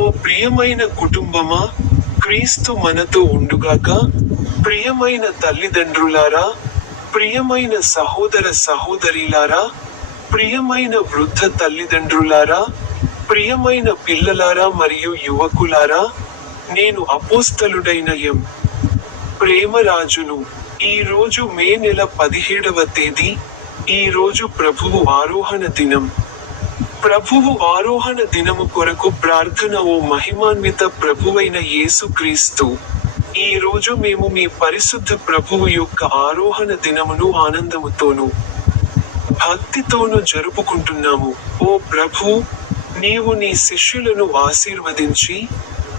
ఓ ప్రియమైన కుటుంబమా, క్రీస్తు మనతో ఉండుగాక. ప్రియమైన తల్లిదండ్రులారా, ప్రియమైన సహోదర సహోదరీలారా, ప్రియమైన వృద్ధ తల్లిదండ్రులారా, ప్రియమైన పిల్లలారా మరియు యువకులారా, నేను అపోస్తలుడైన ఎం. ప్రేమరాజును. ఈ రోజు మే నెల 17వ తేదీ. ఈ రోజు ప్రభువు ఆరోహణ దినం. ప్రభువు ఆరోహణ దినము కొరకు ప్రార్థన. ఓ మహిమాన్విత ప్రభువైన యేసు క్రీస్తు, ఈ రోజు మేము మీ పరిశుద్ధ ప్రభువు యొక్క ఆరోహణ దినమును ఆనందముతోను భక్తితోను జరుపుకుంటున్నాము. ఓ ప్రభూ, నీవు నీ శిష్యులను ఆశీర్వదించి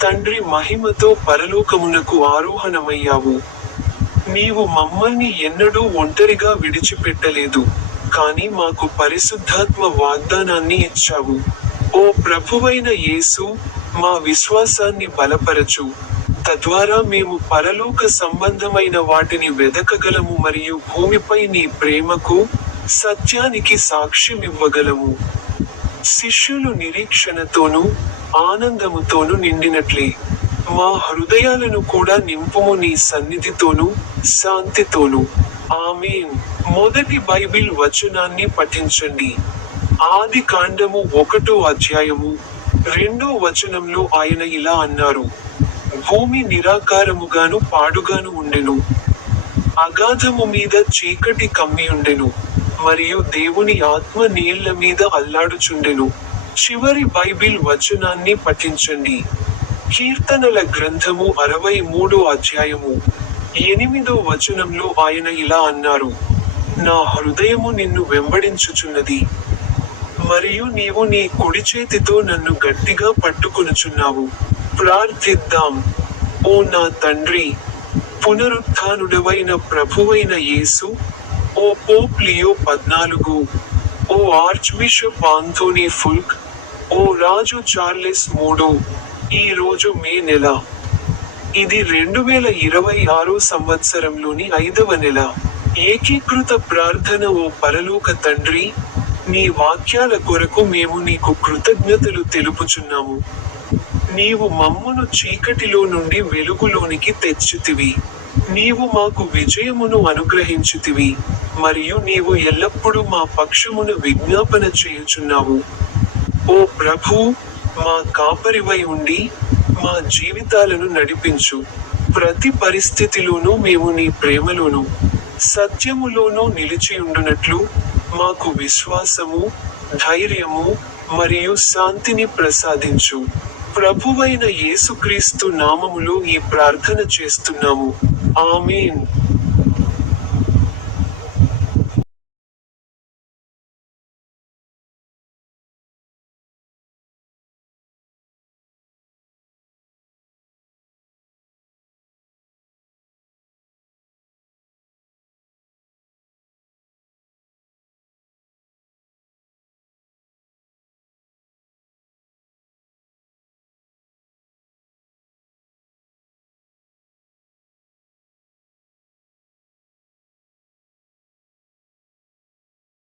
తండ్రి మహిమతో పరలోకమునకు ఆరోహణమయ్యావు. నీవు మమ్మల్ని ఎన్నడూ ఒంటరిగా విడిచిపెట్టలేదు, కానీ మాకు పరిశుద్ధాత్మ వాగ్దానాన్ని ఇచ్చావు. ఓ ప్రభువైన యేసు, మా విశ్వాసాన్ని బలపరచు, తద్వారా మేము పరలోక సంబంధమైన వాటిని వెదకగలము మరియు భూమిపై నీ ప్రేమకు, సత్యానికి సాక్ష్యమివ్వగలము. శిష్యులు నిరీక్షణతోనూ ఆనందముతోనూ నిండినట్లే మా హృదయాలను కూడా నింపుము నీ సన్నిధితోనూ శాంతితోనూ. ఆమేన్. మొదటి బైబిల్ వచనాన్ని పఠించండి. ఆది కాండము 1వ అధ్యాయము 2వ వచనంలో ఆయన ఇలా అన్నారు: భూమి నిరాకారముగాను పాడుగాను ఉండెను, అగాధము మీద చీకటి కమ్మియుండెను, మరియు దేవుని ఆత్మ నీళ్ల మీద అల్లాడుచుండెను. చివరి బైబిల్ వచనాన్ని పఠించండి. కీర్తనల గ్రంథము 63వ అధ్యాయము 8వ వచనంలో ఆయన ఇలా అన్నారు: నా హృదయము నిన్ను వెంబడించుచున్నది, మరియు నీవు నీ కుడి చేతితో నన్ను గట్టిగా పట్టుకొనుచున్నావు. ప్రార్థిద్దాం. ఓ నా తండ్రి, పునరుత్థానుడవైన ప్రభువైన యేసు, ఓ పోప్ లియో 14, ఓ ఆర్చ్ బిషప్ ఆంథోనీ ఫుల్క్, ఓ రాజు చార్లెస్ III, ఈ రోజు మే నెల. ఇది 2026 సంవత్సరంలోని 5వ నెల. ఏకీకృత ప్రార్థన. ఓ పరలోక తండ్రి, నీ వాక్యాల కొరకు మేము నీకు కృతజ్ఞతలు తెలుపుచున్నాము. నీవు మమ్మును చీకటిలో నుండి వెలుగులోనికి తెచ్చితివి. నీవు మాకు విజయమును అనుగ్రహించితివి, మరియు నీవు ఎల్లప్పుడూ మా పక్షమున విజ్ఞాపన చేయుచున్నావు. ఓ ప్రభూ, మా కాపరివై ఉండి మా జీవితాలను నడిపించు. ప్రతి పరిస్థితిలోనూ మేము నీ ప్రేమలోనూ సత్యములోనూ నిలిచియుండునట్లు మాకు విశ్వాసము, ధైర్యము మరియు శాంతిని ప్రసాదించు. ప్రభువైన యేసుక్రీస్తు నామములో ఈ ప్రార్థన చేస్తున్నాము. ఆమేన్.